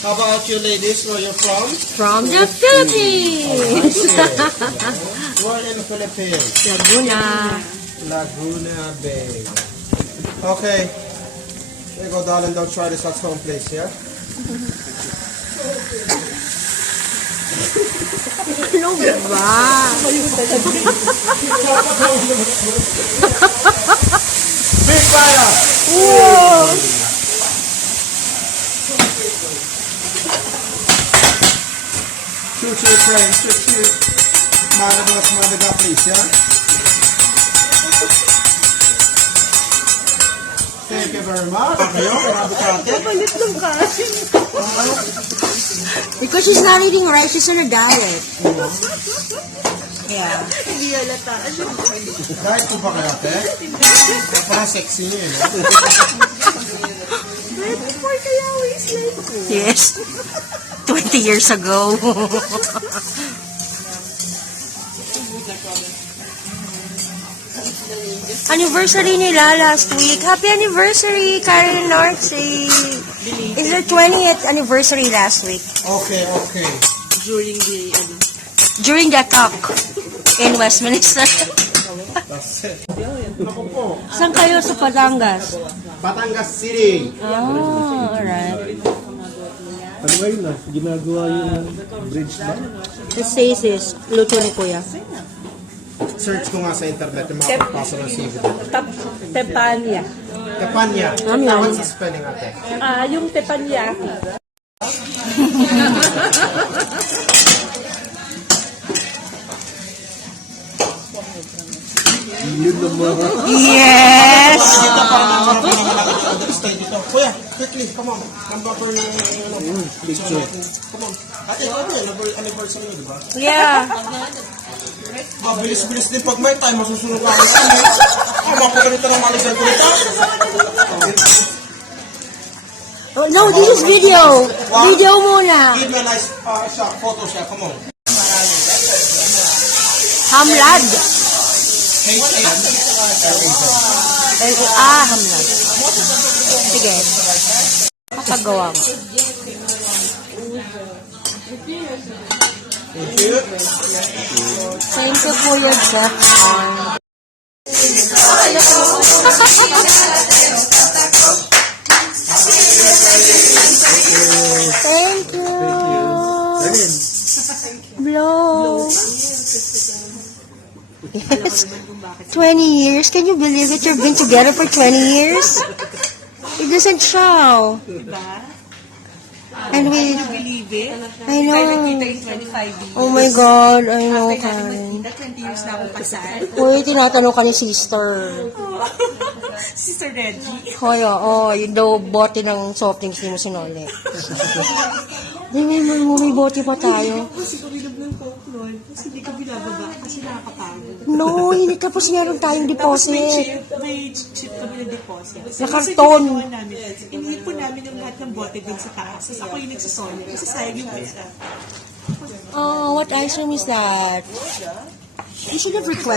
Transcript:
How about you ladies? Where you from? From the Philippines! Where in the Philippines? Laguna. Laguna Bay. Okay. There you go, darling. Don't try this at home, please, yeah? Ano ba? Big fire! Wow! Shoot, friends. Shoot. Madaga, please, yeah? Thank you very much. Because she's not eating rice, she's on a diet. Yeah. Hindi halata. Kahit po ba kaya, te? Parang sexy niyo, eh. Before kaya waistline ko. Yes. 20 years ago. Anniversary nila last week. Happy anniversary, Karen Nortsey. It's their 20th anniversary last week. Okay. During the talk in Westminster. That's it. Ako po. Saan kayo sa Batangas? Batangas City. Oh, alright. Ano ba yun ginagawa yung bridge ba? It says is, luto ni Kuya. Search ko nga sa internet yung mga pagpasa ng CV. Tepanya. Tepanya. What's the spelling ate? Yung tepanya. Yes! Dito para stay dito. Kuya, quickly, come on. Number for na picture. Come on. Ate, anniversary mo, di ba? Yeah. Bilis-bilis din pag may time, masusunod pa kami. Mapagalita ng malisan ko nito. Oh, no, this is video. Video muna. Give me a nice shot, photo shot, come on. Hamlad. H-A-M-R-A-Z. Hamlad. Sige. Kapagawa mo. Thank you. Thank you po yun, sir. Thank you. Blow. Yes. 20 years. Can you believe it? You've been together for 20 years? It doesn't show. And we... Believe it? I know. Nagkita yung 25 years. Oh my God. I know, After natin Karen. magkita, 20 years na akong kasal. Uy, tinatanong ka ni sister. Sister Reggie. Hoy, oo. Yung daw bote ng soft drinks ni mo sinole. Remember mo, may bote pa tayo. Kasi kuminom ng coke nun. Kasi hindi ka binababa. Kasi nakakapagod. No, hindi. Tapos meron tayong Tapos deposit. may chip kami ng deposit. Na karton. Inihipon namin yung lahat ng bote din sa taas. Tapos ako yung nagsasolo. Kasi sayang yung pera. Oh, what ice cream is that? You should have requested.